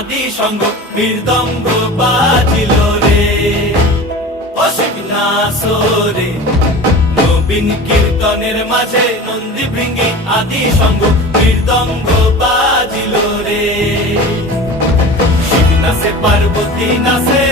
আদি সঙ্গ মৃদঙ্গ বাজিল রে। অসীম নাসরে নবীন কীর্তনের মাঝে নন্দী ভৃঙ্গি আদি সঙ্গ মৃদঙ্গ বাজিল রে। শিব নাচে পার্বতী নাচে